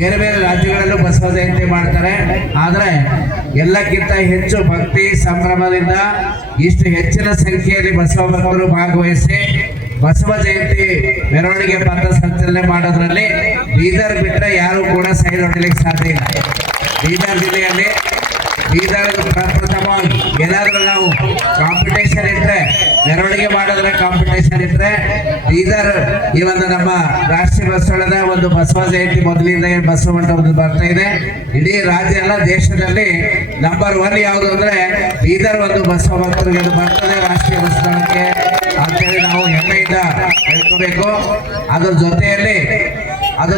ಬೇರೆ ಬೇರೆ ರಾಜ್ಯಗಳಲ್ಲೂ ಬಸವ ಜಯಂತಿ ಮಾಡ್ತಾರೆ. ಆದರೆ ಎಲ್ಲಕ್ಕಿಂತ ಹೆಚ್ಚು ಭಕ್ತಿ ಸಂಭ್ರಮದಿಂದ ಇಷ್ಟು ಹೆಚ್ಚಿನ ಸಂಖ್ಯೆಯಲ್ಲಿ ಬಸವ ಭಕ್ತರು ಭಾಗವಹಿಸಿ ಬಸವ ಜಯಂತಿ ಮೆರವಣಿಗೆ ಪಥ ಸಂಚಲನೆ ಮಾಡೋದ್ರಲ್ಲಿ ಬೀದರ್ ಬಿಟ್ಟರೆ ಯಾರು ಕೂಡ ಸೈಡ್ ಹೊಡಿಲಿಕ್ಕೆ ಸಾಧ್ಯ ಇಲ್ಲ. ಬೀದರ್ ಜಿಲ್ಲೆಯಲ್ಲಿ ಬೀದರ್ ಪ್ರಪ್ರಥಮವಾಗಿ ಏನಾದರೂ ನಾವು ಕಾಂಪಿಟೇಷನ್ ಇಟ್ಟರೆ, ಮೆರವಣಿಗೆ ಮಾಡೋದ್ರ ಕಾಂಪಿಟೇಷನ್ ಇಟ್ಟರೆ ಬೀದರ್ ಈ ಒಂದು ನಮ್ಮ ರಾಷ್ಟ್ರೀಯ ಬಸವಣ್ಣದ ಒಂದು ಬಸವ ಜಯಂತಿ ಮೊದಲಿಂದ ಬಸವ ಮಂಟಪದಲ್ಲಿ ಬರ್ತಾ ಇದೆ. ಇಡೀ ರಾಜ್ಯ ಎಲ್ಲ ದೇಶದಲ್ಲಿ ನಂಬರ್ 1 ಯಾವುದು ಅಂದ್ರೆ ಬೀದರ್ ಒಂದು ಬಸವ ಭಕ್ತರಿಗೆ ಅದು ಬರ್ತದೆ ರಾಷ್ಟ್ರೀಯ ಬಸವಣ್ಣಕ್ಕೆ ಅಂತೇಳಿ ನಾವು ಹೆಮ್ಮೆಯಿಂದ ಹೇಳ್ಕೋಬೇಕು. ಅದ್ರ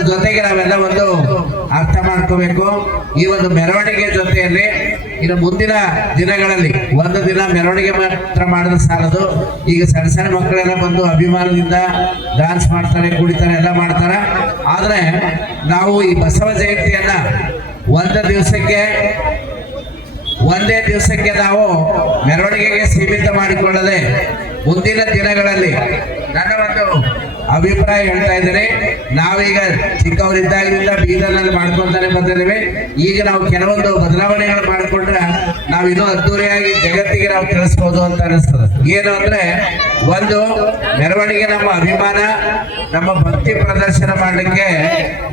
ಜೊತೆಗೆ ನಾವೆಲ್ಲ ಒಂದು ಅರ್ಥ ಮಾಡ್ಕೋಬೇಕು. ಈ ಒಂದು ಮೆರವಣಿಗೆ ಜೊತೆಯಲ್ಲಿ ಇನ್ನು ಮುಂದಿನ ದಿನಗಳಲ್ಲಿ ಒಂದು ದಿನ ಮೆರವಣಿಗೆ ಮಾತ್ರ ಮಾಡಿದ್ರೆ ಸಾಲದು. ಈಗ ಸಣ್ಣ ಸಣ್ಣ ಮಕ್ಕಳೆಲ್ಲ ಬಂದು ಅಭಿಮಾನದಿಂದ ಡ್ಯಾನ್ಸ್ ಮಾಡ್ತಾರೆ, ಕುಡಿತಾರೆ, ಎಲ್ಲ ಮಾಡ್ತಾರೆ. ಆದ್ರೆ ನಾವು ಈ ಬಸವ ಜಯಂತಿಯನ್ನ ಒಂದೇ ದಿವಸಕ್ಕೆ ನಾವು ಮೆರವಣಿಗೆಗೆ ಸೀಮಿತ ಮಾಡಿಕೊಳ್ಳದೆ ಮುಂದಿನ ದಿನಗಳಲ್ಲಿ ನನ್ನ ಒಂದು ಅಭಿಪ್ರಾಯ ಹೇಳ್ತಾ ಇದ್ದೇನೆ. ನಾವೀಗ ಚಿಕ್ಕವರಿದ್ದಾಗಲಿಂದ ಬೀದರ್ನಲ್ಲಿ ಮಾಡ್ಕೊಂತಾನೆ ಬಂದಿದ್ದೇವೆ. ಈಗ ನಾವು ಕೆಲವೊಂದು ಬದಲಾವಣೆಗಳು ಮಾಡಿಕೊಂಡ್ರೆ ನಾವು ಇನ್ನೂ ಅದ್ದೂರಿಯಾಗಿ ಜಗತ್ತಿಗೆ ನಾವು ತಿಳಿಸ್ಬೋದು ಅಂತ ಅನಿಸ್ತದೆ. ಏನು ಅಂದ್ರೆ, ಒಂದು ಮೆರವಣಿಗೆ ನಮ್ಮ ಅಭಿಮಾನ, ನಮ್ಮ ಭಕ್ತಿ ಪ್ರದರ್ಶನ ಮಾಡಲಿಕ್ಕೆ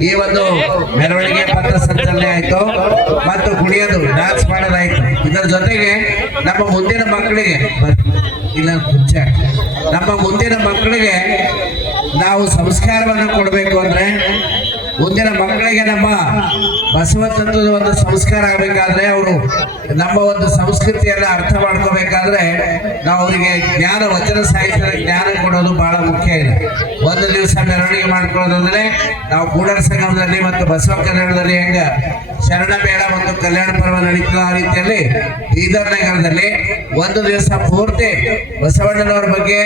ಈ ಒಂದು ಮೆರವಣಿಗೆ ಪಥ ಸಂಚಲನೆ ಆಯ್ತು, ಮತ್ತು ಕುಣಿಯೋದು ಡ್ಯಾನ್ಸ್ ಮಾಡೋದಾಯ್ತು. ಇದರ ಜೊತೆಗೆ ನಮ್ಮ ಮುಂದಿನ ಮಕ್ಕಳಿಗೆ ನಾವು ಸಂಸ್ಕಾರವನ್ನು ಕೊಡಬೇಕು. ಅಂದ್ರೆ ಮುಂದಿನ ಮಕ್ಕಳಿಗೆ ನಮ್ಮ ಬಸವ ತತ್ವದ ಒಂದು ಸಂಸ್ಕಾರ ಆಗಬೇಕಾದ್ರೆ, ಅವರು ನಮ್ಮ ಒಂದು ಸಂಸ್ಕೃತಿಯನ್ನ ಅರ್ಥ ಮಾಡ್ಕೋಬೇಕಾದ್ರೆ ನಾವು ಅವರಿಗೆ ಜ್ಞಾನ, ವಚನ ಸಾಹಿತ್ಯದ ಜ್ಞಾನ ಕೊಡೋದು ಬಹಳ ಮುಖ್ಯ ಇದೆ. ಒಂದು ದಿವಸ ಮೆರವಣಿಗೆ ಮಾಡ್ಕೊಳ್ಳೋದಂದ್ರೆ ನಾವು ಕೂಡಲ ಸಂಗಮದಲ್ಲಿ ಮತ್ತು ಬಸವ ಕಲ್ಯಾಣದಲ್ಲಿ ಹೆಂಗ ಶರಣ ಮೇಳ ಮತ್ತು ಕಲ್ಯಾಣ ಪರ್ವ ನಡೀತದೆ, ಆ ರೀತಿಯಲ್ಲಿ ಬೀದರ್ ನಗರದಲ್ಲಿ ಒಂದು ದಿವಸ ಪೂರ್ತಿ ಬಸವಣ್ಣನವರ ಬಗ್ಗೆ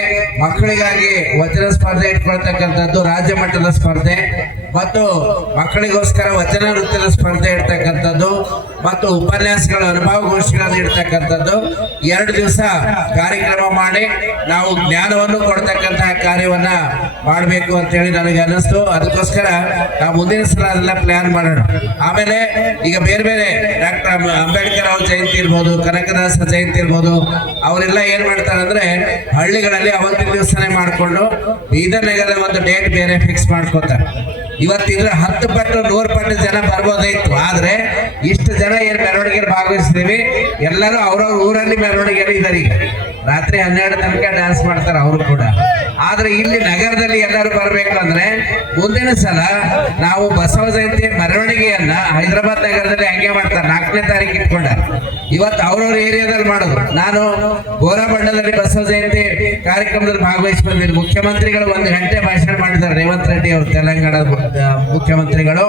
ಮಕ್ಕಳಿಗಾಗಿ ವಚನ ಸ್ಪರ್ಧೆ ಇಟ್ಕೊಳ್ತಕ್ಕಂಥದ್ದು, ರಾಜ್ಯ ಮಟ್ಟದ ಸ್ಪರ್ಧೆ ಮತ್ತು ಮಕ್ಕಳಿಗೋಸ್ಕರ ವಚನ ನೃತ್ಯದ ಸ್ಪರ್ಧೆ ಇಡ್ತಕ್ಕಂಥದ್ದು ಮತ್ತು ಉಪನ್ಯಾಸಗಳ ಅನುಭವಗೋಷ್ಠಿಗಳನ್ನು ಇಡ್ತಕ್ಕಂಥದ್ದು 2 ದಿವಸ ಕಾರ್ಯಕ್ರಮ ಮಾಡಿ ನಾವು ಜ್ಞಾನವನ್ನು ಕೊಡ್ತಕ್ಕಂತಹ ಕಾರ್ಯವನ್ನ ಮಾಡಬೇಕು ಅಂತೇಳಿ ನನಗೆ ಅನ್ನಿಸ್ತು. ಅದಕ್ಕೋಸ್ಕರ ನಾವು ಮುಂದಿನ ಸಲ ಅದೆಲ್ಲ ಪ್ಲಾನ್ ಮಾಡೋಣ. ಆಮೇಲೆ ಈಗ ಬೇರೆ ಬೇರೆ ಡಾಕ್ಟರ್ ಅಂಬೇಡ್ಕರ್ ಅವ್ರ ಜಯಂತಿ ಇರ್ಬೋದು, ಕನಕದಾಸ ಜಯಂತಿ ಇರ್ಬೋದು, ಅವರೆಲ್ಲ ಏನ್ ಮಾಡ್ತಾರೆ ಅಂದ್ರೆ ಹಳ್ಳಿಗಳಲ್ಲಿ ಅವತ್ತಿನ ದಿವಸನೇ ಮಾಡಿಕೊಂಡು ಬೀದರ್ ನಗರದ ಒಂದು ಡೇಟ್ ಬೇರೆ ಫಿಕ್ಸ್ ಮಾಡ್ಕೋತಾರೆ. ಇವತ್ತಿದ್ರೆ 10 ಪಟ್ಟು 100 ಪಟ್ಟು ಜನ ಬರ್ಬೋದಾಯ್ತು. ಆದ್ರೆ ಇಷ್ಟು ಜನ ಏನ್ ಮೆರವಣಿಗೆ ಭಾಗವಹಿಸ್ತೀವಿ, ಎಲ್ಲರೂ ಅವ್ರವ್ರ ಊರಲ್ಲಿ ಮೆರವಣಿಗೆಯಲ್ಲಿ ಇದ್ದಾರೆ. ಈಗ ರಾತ್ರಿ 12 ತನಕ ಡ್ಯಾನ್ಸ್ ಮಾಡ್ತಾರೆ ಅವರು ಕೂಡ. ಆದ್ರೆ ಇಲ್ಲಿ ನಗರದಲ್ಲಿ ಎಲ್ಲರೂ ಬರ್ಬೇಕು ಅಂದ್ರೆ ಮುಂದಿನ ಸಲ ನಾವು ಬಸವ ಜಯಂತಿ ಮೆರವಣಿಗೆಯನ್ನ ಹೈದರಾಬಾದ್ ನಗರದಲ್ಲಿ ಹಂಗೆ ಮಾಡ್ತಾರೆ, 4ನೇ ತಾರೀಕು ಇಟ್ಕೊಂಡ. ಇವತ್ತು ಅವ್ರವ್ರ ಏರಿಯಾದಲ್ಲಿ ಮಾಡೋದು. ನಾನು ಗೋರಬಂಡದಲ್ಲಿ ಬಸವ ಜಯಂತಿ ಕಾರ್ಯಕ್ರಮದಲ್ಲಿ ಭಾಗವಹಿಸಿ ಬಂದಿದ್ದೆ. ಮುಖ್ಯಮಂತ್ರಿಗಳು 1 ಗಂಟೆ ಭಾಷಣ ಮಾಡಿದ್ದಾರೆ. ರೇವಂತ್ ರೆಡ್ಡಿ ಅವರು, ತೆಲಂಗಾಣದ ಮುಖ್ಯಮಂತ್ರಿಗಳು,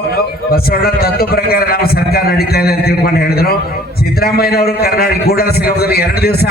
ಬಸವಣ್ಣ ತತ್ವ ಪ್ರಕಾರ ನಮ್ಮ ಸರ್ಕಾರ ನಡೀತಾ ಇದೆ ಅಂತ ತಿಳ್ಕೊಂಡು ಹೇಳಿದ್ರು. ಸಿದ್ದರಾಮಯ್ಯನವರು ಕರ್ನಾಟಕ ಕೂಡಲ ಸಂಗಮದಲ್ಲಿ 2 ದಿವಸ